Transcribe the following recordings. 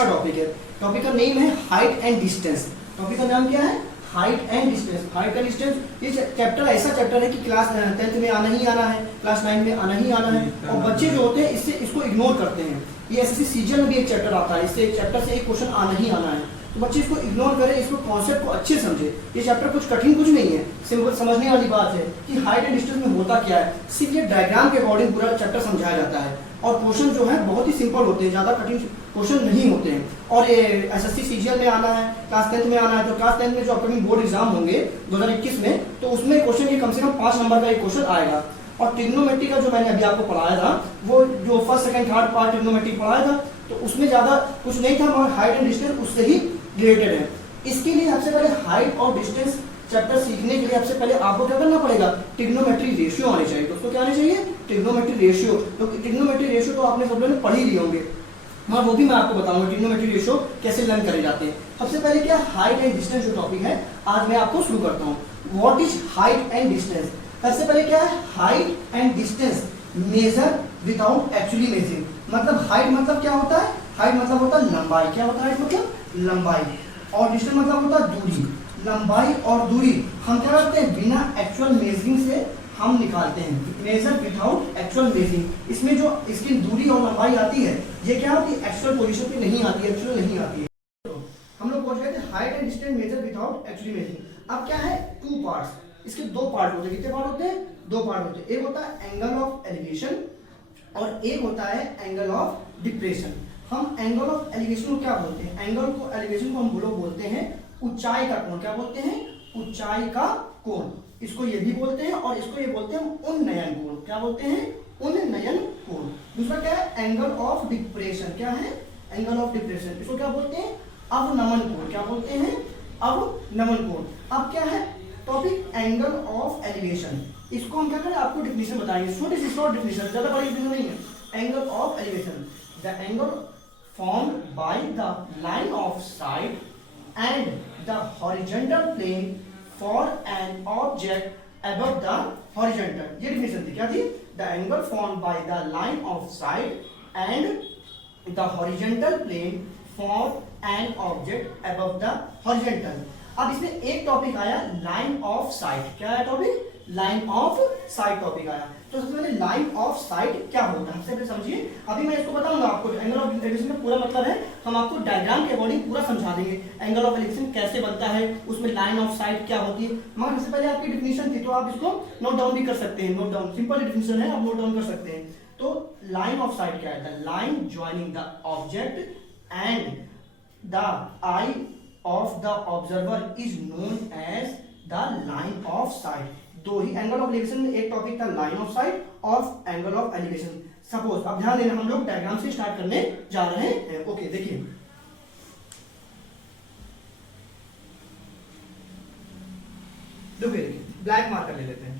अच्छा टॉपिक है। टॉपिक का नेम है हाइट एंड डिस्टेंस। टॉपिक का नाम क्या है? Height and distance. Height and distance ये चैप्टर ऐसा चैप्टर है कि क्लास 10th में आना ही आना है, क्लास 9 में आना ही आना है, और बच्चे जो होते हैं इसको इग्नोर करते हैं। ये एसएससी सीजीएल में भी एक चैप्टर आता है, इससे चैप्टर से एक क्वेश्चन आना ही आना है, तो बच्चे इसको इग्नोर करें, इसको कॉन्सेप्ट को अच्छे समझे। ये चैप्टर कुछ कठिन कुछ नहीं है, सिंपल समझने वाली बात है कि हाइट एंड डिस्टेंस में होता क्या है। सिर्फ ये डायग्राम के अकॉर्डिंग पूरा चैप्टर समझाया जाता है, और क्वेश्चन जो है बहुत ही सिंपल होते हैं, ज़्यादा कठिन क्वेश्चन नहीं होते हैं। और ये एसएससी सीजीएल में आना है, क्लास 10th में आना है, तो क्लास 10th में जो अपकमिंग बोर्ड एग्जाम होंगे 2021 में, तो उसमें क्वेश्चन ये कम से कम 5 नंबर का एक क्वेश्चन आएगा। और ट्रिग्नोमेट्री का जो मैंने अभी आपको पढ़ाया था, वो जो first second third part trigonometry पढ़ाया था, तो उसमें ज़्यादा कुछ नहीं था, मगर हाइट एंड डिस्टेंस उससे ही रिलेटेड है। इसके लिए सबसे पहले हाइट और डिस्टेंस चैप्टर सीखने के लिए सबसे पहले आपको क्या करना पड़ेगा? ट्रिग्नोमेट्री रेशियो आने चाहिए। दोस्तों क्या आने चाहिए? Trigonometry ratio. तो ट्रिग्नोमेट्री रेशियो तो आपने सब लोगों ने पढ़ ही लिए होंगे, हाँ वो भी मैं आपको बताऊंगा ट्रिग्नोमेट्री रेशियो कैसे लर्न करे जाते हैं। सबसे पहले क्या हाइट एंड डिस्टेंस जो टॉपिक है आज मैं आपको शुरू करता हूँ। What is height and distance? सबसे पहले क्या है? Height and distance measure without actually measuring. मतलब हाइट मतलब क्या होता है? हाइट मतलब होता है लंबाई। क्या होता है हाइट मतलब? लंबाई। और डिस्टेंस मतलब होता है दूरी। लंबाई और दूरी हम क्या करते हैं? बिना एक्चुअल मेजरिंग से हम निकालते हैं, मेजर विदाउट एक्चुअल मेजरिंग। इसमें जो इसकी दूरी और लंबाई आती है, ये क्या होती है? एक्चुअल पोजीशन पे नहीं आती है, एक्चुअल नहीं आती है। तो हम लोग पहुंच गए थे height and distance measure without actually measuring. अब क्या है? 2 पार्ट्स। इसके 2 पार्ट होते हैं। कितने पार्ट होते हैं? 2 पार्ट होते हैं। एक होता है एंगल ऑफ एलिवेशन और एक होता है एंगल ऑफ डिप्रेशन। हम एंगल ऑफ एलिवेशन को क्या बोलते हैं? एंगल को एलिवेशन को हम लोग बोलते हैं ऊंचाई का कोण। क्या बोलते हैं? ऊंचाई का कोण। इसको ये भी बोलते हैं और इसको ये बोलते हैं उन्नयन कोण। क्या बोलते हैं? उन्नयन कोण। दूसरा क्या है? Angle of depression. क्या है? Angle of depression. इसको क्या बोलते हैं? अवनमन कोण। क्या बोलते हैं? अवनमन कोण। अब क्या है टॉपिक? Angle of elevation. इसको हम क्या करें? आपको डिफिनेशन बताएंगे, छोटी सी शॉर्ट डिफिनेशन, ज्यादा बड़ी डिफिनेशन नहीं है। Angle of elevation, the angle formed by the line of sight and the horizontal plane for an object above the horizontal। ये डिफिनेशन थी। क्या थी? The angle formed by the line of sight and the horizontal plane for an object above the horizontal। अब इसमें एक topic आया line of sight. क्या है topic? Line of site topic आया। तो सबसे पहले लाइन ऑफ साइट क्या होता है सबसे पहले समझिए। अभी मैं इसको बताऊंगा आपको। एंगल ऑफ एलिवेशन का पूरा मतलब है, हम आपको डायग्राम के अकॉर्डिंग पूरा समझा देंगे एंगल ऑफ एलिवेशन कैसे बनता है, उसमें लाइन ऑफ साइट क्या होती है। मगर सबसे पहले आपकी डिफिनेशन थी, तो आप इसको नोट डाउन भी कर सकते हैं। नोट डाउन सिंपल डिफिनेशन है, आप नोट डाउन कर सकते हैं। तो लाइन ऑफ साइट क्या है? The line joining the object and the eye of the observer is known as the line of sight. दो ही एंगल ऑफ एलिवेशन में एक टॉपिक था लाइन ऑफ साइट और एंगल ऑफ एलिवेशन। सपोज अब ध्यान देना, हम लोग डायग्राम से स्टार्ट करने जा रहे हैं। ओके देखिए, देखिए ब्लैक मार्कर ले लेते हैं।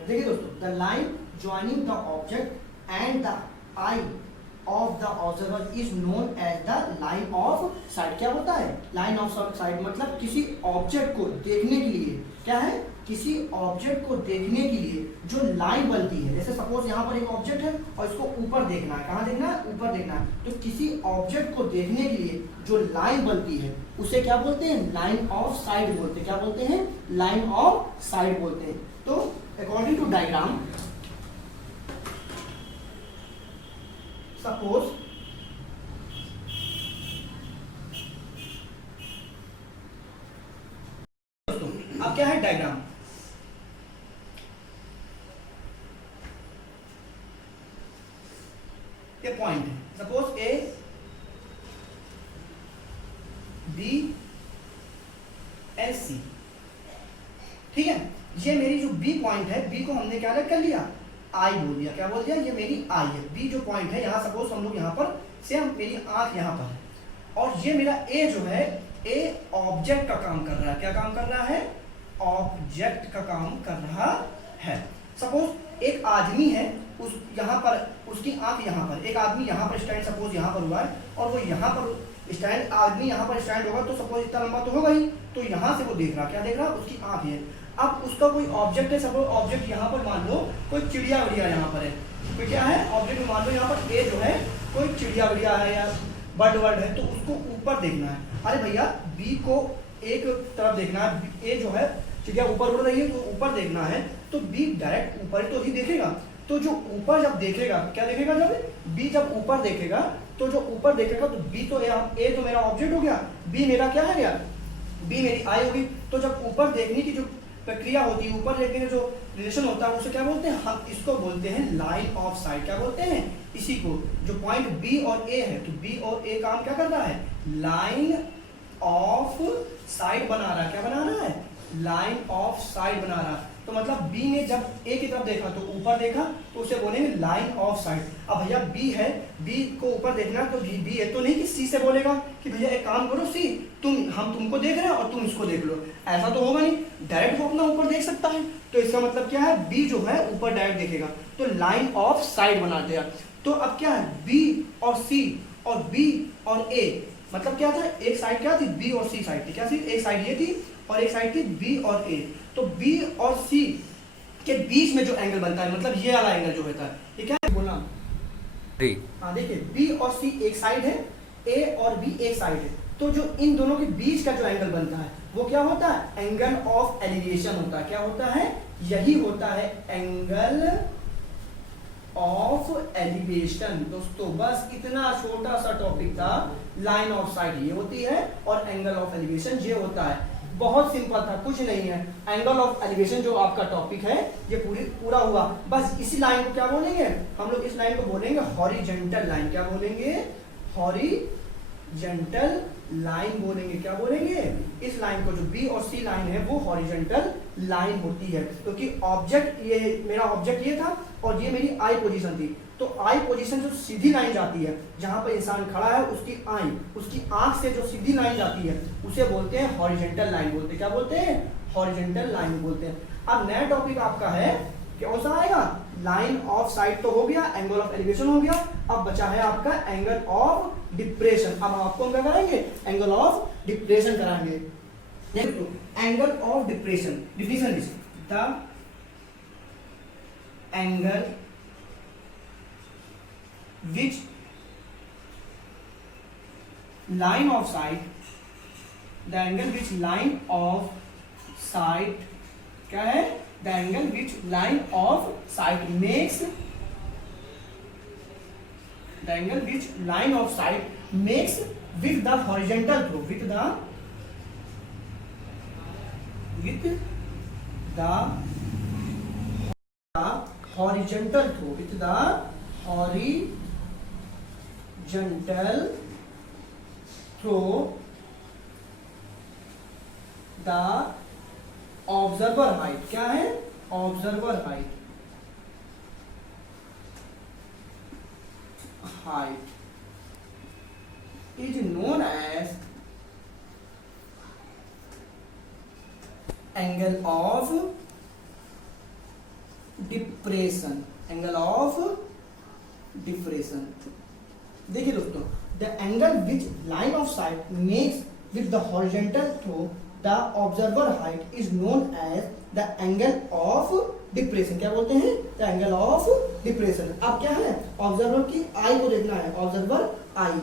देखिए दोस्तों, the line joining the object and the eye of the observer is known as the line of sight. क्या होता है लाइन ऑफ साइट? मतलब किसी ऑब्जेक्ट को देखने के लिए, क्या है? किसी ऑब्जेक्ट को देखने के लिए जो लाइन बनती है, जैसे सपोज यहाँ पर एक ऑब्जेक्ट है और इसको ऊपर देखना है। कहाँ देखना है? ऊपर देखना है। तो किसी ऑब्जेक्ट को देखने के लिए जो लाइन बनती है उसे क्या बोलते हैं? लाइन ऑफ साइट बोलते हैं। क्या बोलते हैं? लाइन ऑफ साइट बोलते हैं। तो अकॉर्डिंग टू डायग्राम, सपोज अब क्या है डायग्राम? ये पॉइंट है, सपोज ए बी एंड सी। ठीक है, ये मेरी जो बी पॉइंट है, बी को हमने क्या कर लिया? आई बोल दिया। क्या बोल दिया? ये मेरी आई है। बी जो पॉइंट है, यहाँ सपोज हम लोग यहाँ पर से मेरी आंख यहाँ पर है, और ये मेरा ए जो है, ए ऑब्जेक्ट का काम कर रहा है। क्या काम कर रहा है? ऑब्जेक्ट का काम कर रहा है। सपोज एक आदमी है, उस यहाँ पर उसकी आंख यहाँ पर, एक आदमी यहाँ पर स्टैंड सपोज यहाँ पर हुआ है, और वो यहाँ पर स्टैंड, आदमी यहाँ पर स्टैंड होगा तो सपोज इतना लंबा तो होगा ही, तो यहाँ से वो देख रहा, क्या देख रहा? उसकी आंख है। अब उसका कोई ऑब्जेक्ट है, सपोज ऑब्जेक्ट यहाँ पर मान लो कोई चिड़िया उड़िया यहाँ पर है, तो क्या है ऑब्जेक्ट में, मान लो यहाँ पर ए जो है कोई चिड़िया विड़िया है या बर्ड वर्ड है, तो उसको ऊपर देखना है। अरे भैया बी को एक तरफ देखना है, ए जो है चिड़िया ऊपर उड़ रही है तो ऊपर देखना है, तो बी डायरेक्ट ऊपर तो ही देखेगा। तो जो ऊपर जब देखेगा, क्या देखेगा, जब बी जब ऊपर देखेगा, तो जो ऊपर देखेगा तो बी तो ए तो मेरा ऑब्जेक्ट हो गया, बी मेरा क्या है यार, बी मेरी आई होगी। तो जब ऊपर देखने की जो प्रक्रिया होती है, ऊपर देखने का जो रिलेशन होता है, उसे क्या बोलते हैं, हम इसको बोलते हैं लाइन ऑफ साइट। क्या बोलते हैं, इसी को, जो पॉइंट बी और ए है, तो बी और ए काम क्या कर रहा है, लाइन ऑफ साइट बना रहा है। क्या बना रहा है, लाइन ऑफ साइट बना रहा है। तो मतलब बी ने जब ए की तरफ देखा तो ऊपर देखा, तो उसे बोलेंगे लाइन ऑफ साइट। अब भैया बी है, बी को ऊपर देखना, तो बी है तो नहीं कि सी से बोलेगा कि भैया एक काम करो सी, हम तुमको देख रहे हैं और तुम इसको देख लो, ऐसा तो होगा नहीं, डायरेक्ट वो अपना ऊपर देख सकता है। तो इसका मतलब क्या है, बी जो है ऊपर डायरेक्ट देखेगा, तो लाइन ऑफ साइट बना दिया। तो अब क्या है, बी और सी और बी और ए, मतलब क्या था, एक साइड क्या थी, बी और सी साइड थी, क्या थी, एक साइड ये थी और एक साइड थी बी और ए। तो बी और सी के बीच में जो एंगल बनता है, मतलब ये वाला एंगल जो होता है, ये क्या है बोलना, हाँ देखिए बी और सी एक साइड है, ए और बी एक साइड है, तो जो इन दोनों के बीच का जो एंगल बनता है वो क्या होता है, एंगल ऑफ एलिवेशन होता है। क्या होता है, यही होता है एंगल ऑफ एलिवेशन। दोस्तों बस इतना छोटा सा टॉपिक था, लाइन ऑफ साइट ये होती है और एंगल ऑफ एलिवेशन ये होता है। बहुत सिंपल था, कुछ नहीं है। एंगल ऑफ एलिवेशन जो आपका टॉपिक है ये पूरा हुआ। बस इसी लाइन को क्या बोलेंगे हम लोग, इस लाइन को बोलेंगे हॉरिजेंटल लाइन। क्या बोलेंगे, हॉरिजेंटल लाइन बोलेंगे। क्या बोलेंगे, इस लाइन को, जो बी और सी लाइन है वो हॉरिजेंटल लाइन होती है, क्योंकि ऑब्जेक्ट, ये मेरा ऑब्जेक्ट ये था और ये मेरी आई पोजीशन थी। तो आई पोजीशन जो सीधी लाइन जाती है, जहां पर इंसान खड़ा है उसकी आई, उसकी आंख से जो सीधी लाइन जाती है उसे बोलते हैं हॉरिजेंटल लाइन बोलते हैं। क्या बोलते हैं, हॉरिजेंटल लाइन बोलते हैं। अब नया टॉपिक आपका है, कौन सा आएगा, लाइन ऑफ साइट तो हो गया, एंगल ऑफ एलिवेशन हो गया, अब बचा है आपका एंगल ऑफ डिप्रेशन। अब आपको क्या कराएंगे, एंगल ऑफ डिप्रेशन कराएंगे। Angle of depression, definition is the angle which line of sight, the angle which line of sight, क्या है, the angle which line of sight makes, the angle which line of sight makes with the horizontal throw, with the horizontal throw, with the horizontal through the observer height। क्या है, observer height is known as angle of depression। Angle of depression. देखिए दोस्तों, the angle which line of sight makes with the horizontal through the observer height is known as the angle of depression. क्या बोलते हैं, the angle of depression. अब क्या है, observer की आई को देखना है, ऑब्जर्वर आई,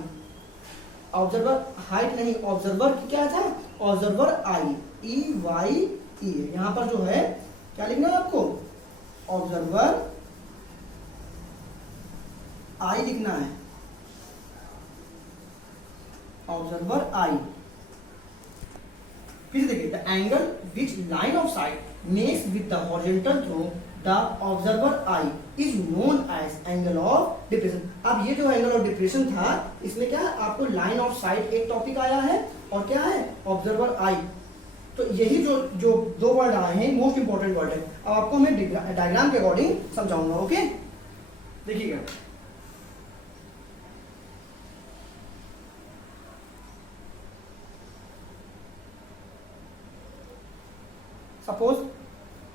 ऑब्जर्वर हाइट नहीं, ऑब्जर्वर की क्या था, ऑब्जर्वर आई, ई वाई ई। यहां पर जो है क्या लिखना है आपको, ऑब्जर्वर आई लिखना है, ऑब्जर्वर आई। फिर देखिए, the angle which line of sight makes with the horizontal through the observer eye is known as angle of depression. अब ये जो एंगल ऑफ डिप्रेशन था, इसमें क्या है, आपको लाइन ऑफ साइट एक टॉपिक आया है और क्या है, ऑब्जर्वर आई। तो यही जो दो वर्ड आए हैं मोस्ट इंपॉर्टेंट वर्ड है। अब आपको मैं डायग्राम के अकॉर्डिंग समझाऊंगा। ओके, देखिएगा, सपोज,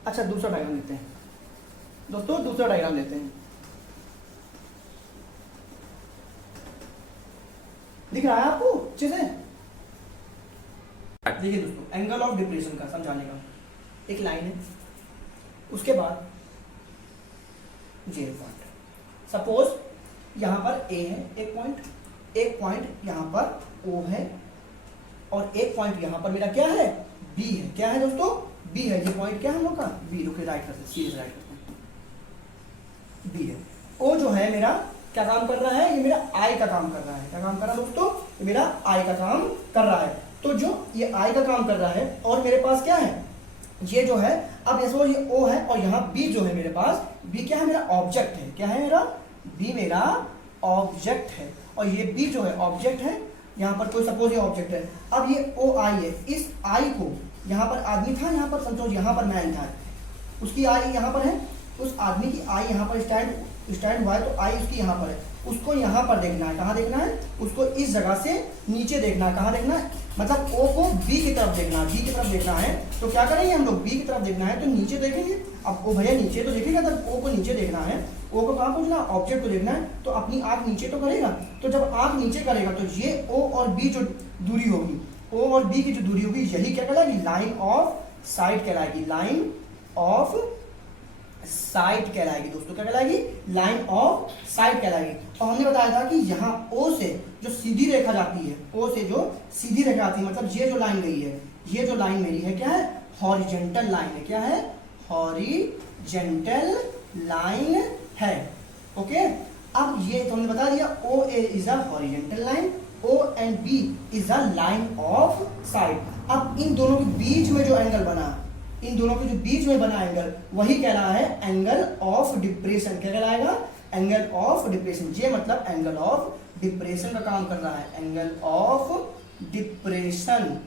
अच्छा दूसरा डायग्राम लेते हैं दोस्तों, दूसरा डायग्राम लेते हैं। दिख रहा है आपको अच्छे से? देखिए दोस्तों, एंगल ऑफ डिप्रेशन का समझाने का एक लाइन है, उसके बाद जेल पार्ट। सपोज यहाँ पर ए है एक पॉइंट यहाँ पर ओ है और एक पॉइंट यहाँ पर मेरा क्या है बी है। क्या है दोस्तों? बी है। ये पॉइंट क्या है हम लोग का? बी। रुके राइट करते हैं, सीरीज राइट करते हैं। बी है। ओ जो है मेरा क्या काम कर रहा है? ये मेरा आई का काम कर रहा है। क्या काम कर रहा है दोस्तों? ये मेरा आई का काम कर रहा है। तो जो ये आई का काम कर रहा है और मेरे पास क्या है? ये जो है, अब ऐसा ये ओ है और यहाँ बी जो है मेरे पास, बी क्या है? मेरा ऑब्जेक्ट है। क्या है मेरा? बी मेरा ऑब्जेक्ट है और ये बी जो है ऑब्जेक्ट है। यहाँ पर कोई सपोज ये ऑब्जेक्ट है। अब ये ओ आई है, इस आई को यहाँ पर आदमी था, यहाँ पर समझो यहाँ पर मैन था, उसकी आई यहाँ पर है, उस आदमी की आई यहाँ पर स्टैंड हुआ है तो आई उसकी यहाँ पर है, उसको यहाँ पर देखना है। कहाँ देखना है? उसको इस जगह से नीचे देखना है। कहाँ देखना है? मतलब ओ को बी की तरफ देखना है, बी की तरफ देखना है। तो क्या करेंगे हम लोग? बी की तरफ देखना है तो नीचे देखेंगे। अब ओ भैया नीचे तो देखेगा, तब ओ को नीचे देखना है। ओ को कहाँ पहुँचना? ऑब्जेक्ट को देखना है तो अपनी आँख नीचे तो करेगा। तो जब आँख नीचे करेगा तो ये ओ और बी जो दूरी होगी, ओ और बी की जो दूरी होगी, यही क्या कहलाएगी? लाइन ऑफ साइट कहलाएगी। लाइन ऑफ साइट कहलाएगी दोस्तों। क्या कहलाएगी? लाइन ऑफ साइट कहलाएगी। और हमने बताया था कि यहाँ ओ से जो सीधी रेखा जाती है, ओ से जो सीधी रेखा आती है, मतलब ये जो लाइन गई है, ये जो लाइन मेरी है क्या है? हॉरिजेंटल लाइन है। क्या है? हॉरिजेंटल लाइन है। ओके, अब ये तो हमने बता दिया O A is a horizontal line, O and B is a line of sight. अब इन दोनों के बीच में जो एंगल बना, इन दोनों के जो बीच में बना एंगल, वही कह रहा है एंगल ऑफ डिप्रेशन। क्या कहलाएगा? Angle of depression. ये मतलब एंगल ऑफ डिप्रेशन का काम कर रहा है। एंगल ऑफ डिप्रेशन,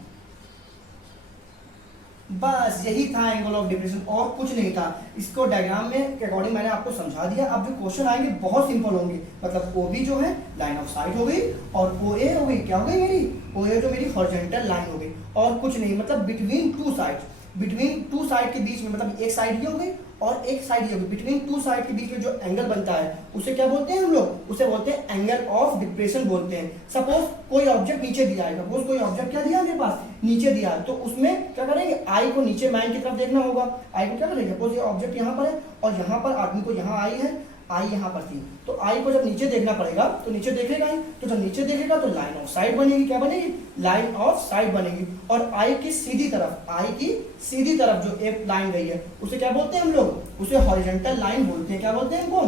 बस यही था एंगल ऑफ डिप्रेशन, और कुछ नहीं था। इसको डायग्राम में के अकॉर्डिंग मैंने आपको समझा दिया। अब जो क्वेश्चन आएंगे बहुत सिंपल होंगे। मतलब ओ बी जो है लाइन ऑफ साइट हो गई और ओ ए हो गई, क्या हो गई मेरी? ओ ए जो मेरी हॉरिजॉन्टल लाइन हो गई, और कुछ नहीं। मतलब between two sides, between two side के बीच में, मतलब एक साइड ये हो गई और एक साइड ये हो गई, बिटवीन टू साइड के बीच में जो एंगल बनता है उसे क्या बोलते हैं हम लोग? उसे बोलते हैं एंगल ऑफ डिप्रेशन बोलते हैं। सपोज कोई ऑब्जेक्ट नीचे दिया है, सपोज कोई ऑब्जेक्ट क्या दिया है मेरे पास? नीचे दिया है, तो उसमें क्या करेंगे? आई को नीचे मैन की तरफ देखना होगा। आई को क्या करेंगे? सपोज ये ऑब्जेक्ट यहाँ पर है और यहाँ पर आदमी को, यहाँ आई है, आई यहाँ पर थी, तो आई को जब नीचे देखना पड़ेगा तो नीचे देखेगा ही। तो जब नीचे देखेगा तो लाइन ऑफ साइट बनेगी। क्या बनेगी? लाइन ऑफ साइट बनेगी। और आई की सीधी तरफ, आई की सीधी तरफ जो एक लाइन गई है उसे क्या बोलते हैं हम लोग? उसे हॉरिजॉन्टल लाइन बोलते हैं। क्या बोलते हैं इनको?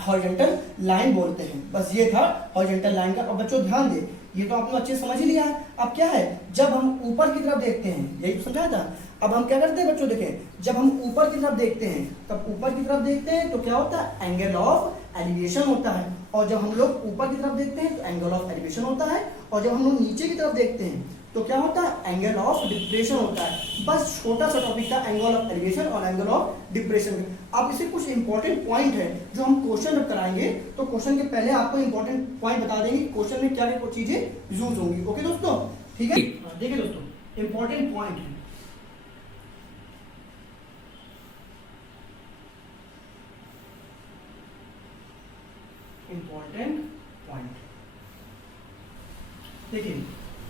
हॉरिजॉन्टल लाइन बोलते हैं। बस ये था हॉरिजॉन्टल लाइन का। और बच्चों ध्यान दे, ये तो आपने अच्छे समझ ही लिया है। अब क्या है? जब हम ऊपर की तरफ देखते हैं, यही तो समझाया था। अब हम क्या करते हैं बच्चों? देखें, जब हम ऊपर की तरफ देखते हैं, तब ऊपर की तरफ देखते हैं तो क्या होता है? एंगल ऑफ एलिवेशन होता है। और जब हम लोग ऊपर की तरफ देखते हैं तो एंगल ऑफ एलिवेशन होता है। और जब हम लोग नीचे की तरफ देखते हैं तो क्या होता है? एंगल ऑफ डिप्रेशन होता है। बस छोटा सा टॉपिक था एंगल ऑफ एलिवेशन और एंगल ऑफ डिप्रेशन। अब इसे कुछ इंपॉर्टेंट पॉइंट है जो हम क्वेश्चन में कराएंगे, तो क्वेश्चन के पहले आपको इंपॉर्टेंट पॉइंट बता देंगे क्वेश्चन में क्या क्या चीजें यूज होंगी। ओके दोस्तों, ठीक है? देखिए दोस्तों, इंपॉर्टेंट पॉइंट है। इंपॉर्टेंट पॉइंट देखिए,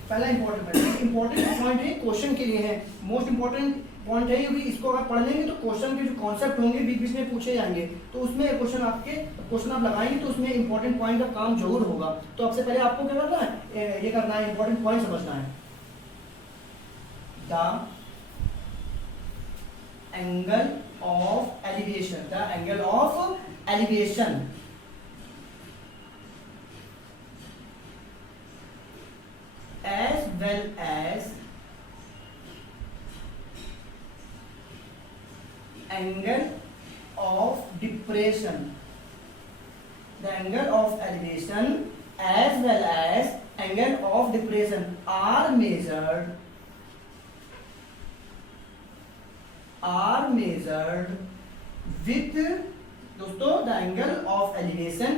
पहला इंपॉर्टेंट पॉइंट है क्वेश्चन के लिए है, मोस्ट इंपॉर्टेंट पॉइंट है, क्योंकि इसको अगर पढ़ लेंगे तो क्वेश्चन के जो कॉन्सेप्ट होंगे बीच बीच में पूछे जाएंगे, तो उसमें क्वेश्चन आप लगाएंगे तो उसमें इंपॉर्टेंट पॉइंट का काम जरूर होगा। तो सबसे पहले आपको क्या करना है? ये करना है, इंपॉर्टेंट पॉइंट समझना है। The angle of elevation, the angle of elevation as well as angle of depression. The angle of elevation as well as angle of depression are measured with दोस्तों the angle of elevation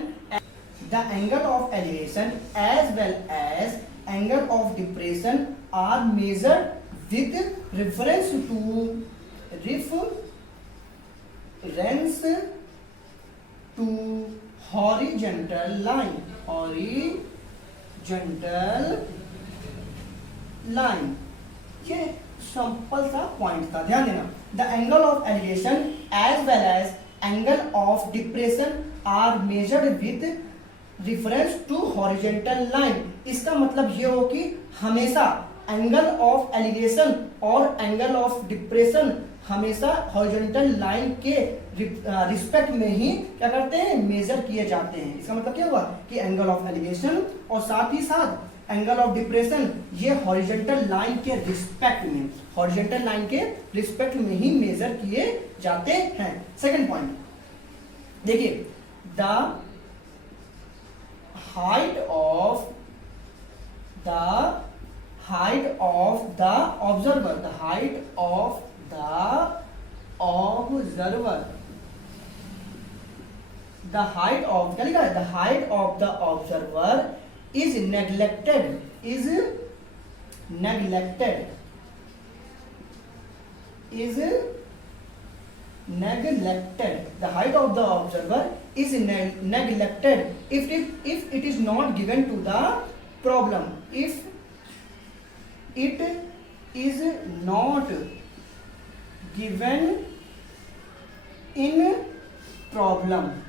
as well as angle of depression are measured with reference to horizontal line, ये simple सा point था, ध्यान देना। The angle of elevation as well as angle of depression are measured with reference to horizontal line. इसका मतलब ये हो कि हमेशा एंगल ऑफ एलिवेशन और एंगल ऑफ डिप्रेशन हमेशा हॉरिजॉन्टल लाइन के रिस्पेक्ट में ही क्या करते हैं, मेजर किए जाते हैं। इसका मतलब क्या हुआ कि एंगल ऑफ एलिवेशन और साथ ही साथ एंगल ऑफ डिप्रेशन ये हॉरिजॉन्टल लाइन के रिस्पेक्ट में, हॉरिजॉन्टल लाइन के रिस्पेक्ट में ही मेजर किए जाते हैं। सेकंड पॉइंट देखिए, the height of the observer, the height of the observer, the height of क्या लिखा है, the height of the observer is neglected, is neglected, is neglected, the height of the observer is neglected if it is not given to the problem, if it is not given in problem,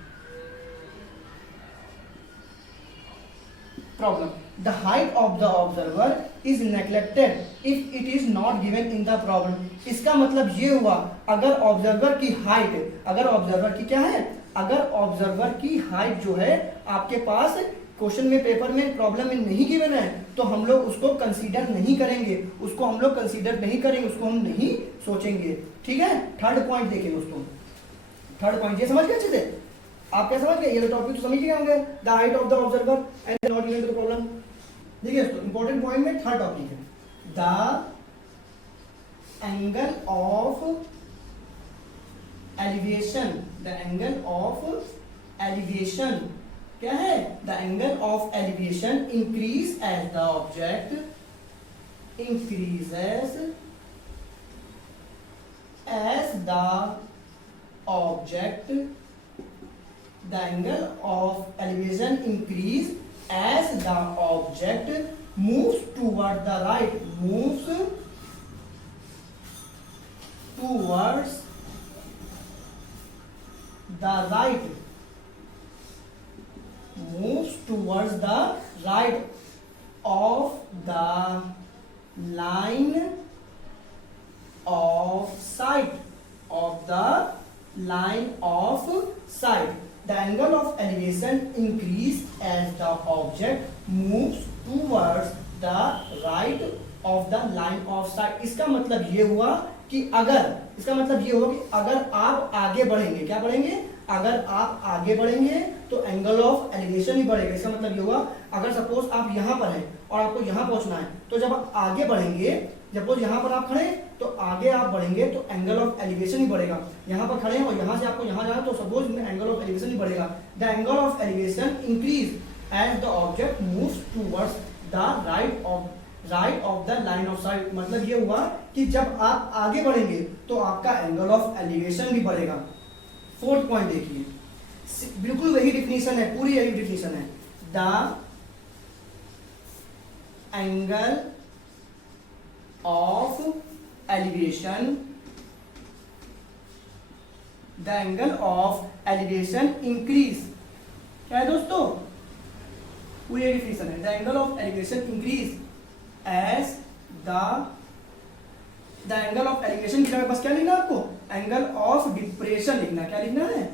the height of the observer is neglected if it is not given in the problem। इसका मतलब ये हुआ अगर observer की height, अगर observer की क्या है, अगर ऑब्जर्वर की हाइट जो है आपके पास क्वेश्चन में, पेपर में, प्रॉब्लम में नहीं गिवन है तो हम लोग उसको कंसीडर नहीं करेंगे, उसको हम लोग कंसीडर नहीं करेंगे, उसको हम नहीं सोचेंगे। ठीक है, थर्ड पॉइंट देखिए दोस्तों, थर्ड पॉइंट ये समझ गए अच्छे से, आप क्या समझ गए, ये टॉपिक तो समझ गए होंगे, the height of the observer and not given the problem. देखिए दोस्तों इंपॉर्टेंट पॉइंट में थर्ड टॉपिक है the angle of elevation, the angle of elevation क्या है, the angle of elevation increase as the object increases as the object, the angle of elevation increase as the object moves toward the right, moves towards the right, moves towards the right of the line of sight, of the line of sight। The angle of elevation increase as the object moves towards the right of the line of sight। इसका मतलब ये हुआ कि अगर, इसका मतलब ये हुआ कि अगर आप आगे बढ़ेंगे, क्या बढ़ेंगे, अगर आप आगे बढ़ेंगे तो एंगल ऑफ एलिवेशन ही बढ़ेगा। इसका मतलब ये हुआ अगर सपोज आप यहाँ पर हैं और आपको यहाँ पहुँचना है तो जब आप आगे बढ़ेंगे, सपोज यहाँ पर आप खड़े तो आगे आप बढ़ेंगे तो एंगल ऑफ एलिवेशन ही बढ़ेगा। यहाँ पर खड़े हैं और यहाँ से आपको यहाँ जाना तो सपोज में एंगल ऑफ एलिवेशन ही बढ़ेगा। The angle of elevation increase as the object moves towards the right of the line of sight. मतलब ये हुआ कि जब आप आगे बढ़ेंगे तो आपका एंगल ऑफ एलिवेशन भी बढ़ेगा। फोर्थ पॉइंट देखिए, बिल्कुल वही डिफिनीशन है, पूरी यही डिफिनीशन है, the angle of elevation, the angle of elevation increase, क्या है दोस्तों, पूरी डिफिनीशन है, the angle of elevation increase as the angle of elevation की जगह बस क्या लिखना है आपको, एंगल ऑफ डिप्रेशन लिखना है। क्या लिखना है,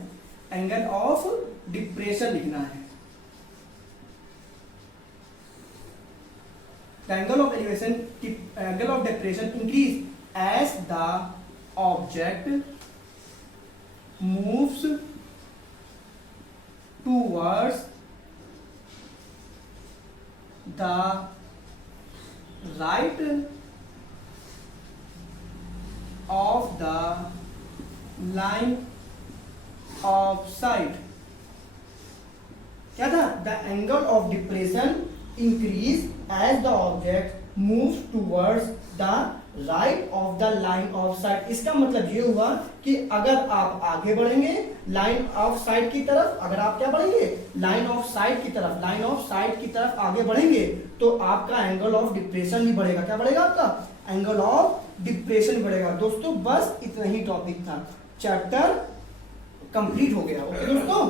एंगल ऑफ डिप्रेशन लिखना है। The angle of elevation, angle of depression increase as the object moves towards the right of the line of sight। क्या था, the angle of depression increase as the object moves towards the right of the line of sight। इसका मतलब ये हुआ कि अगर आप आगे बढ़ेंगे लाइन ऑफ साइट की तरफ, अगर आप क्या बढ़ेंगे लाइन ऑफ साइट की तरफ, लाइन ऑफ साइट की तरफ आगे बढ़ेंगे तो आपका एंगल ऑफ डिप्रेशन भी बढ़ेगा। क्या बढ़ेगा आपका, एंगल ऑफ डिप्रेशन बढ़ेगा। दोस्तों बस इतना ही टॉपिक था, चैप्टर कंप्लीट हो गया। ओके दोस्तों,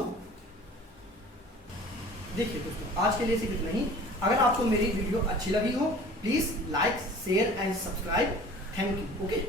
देखिए दोस्तों आज के लिए सिर्फ इतना ही। अगर आपको मेरी वीडियो अच्छी लगी हो please like share and subscribe. Thank you. Okay.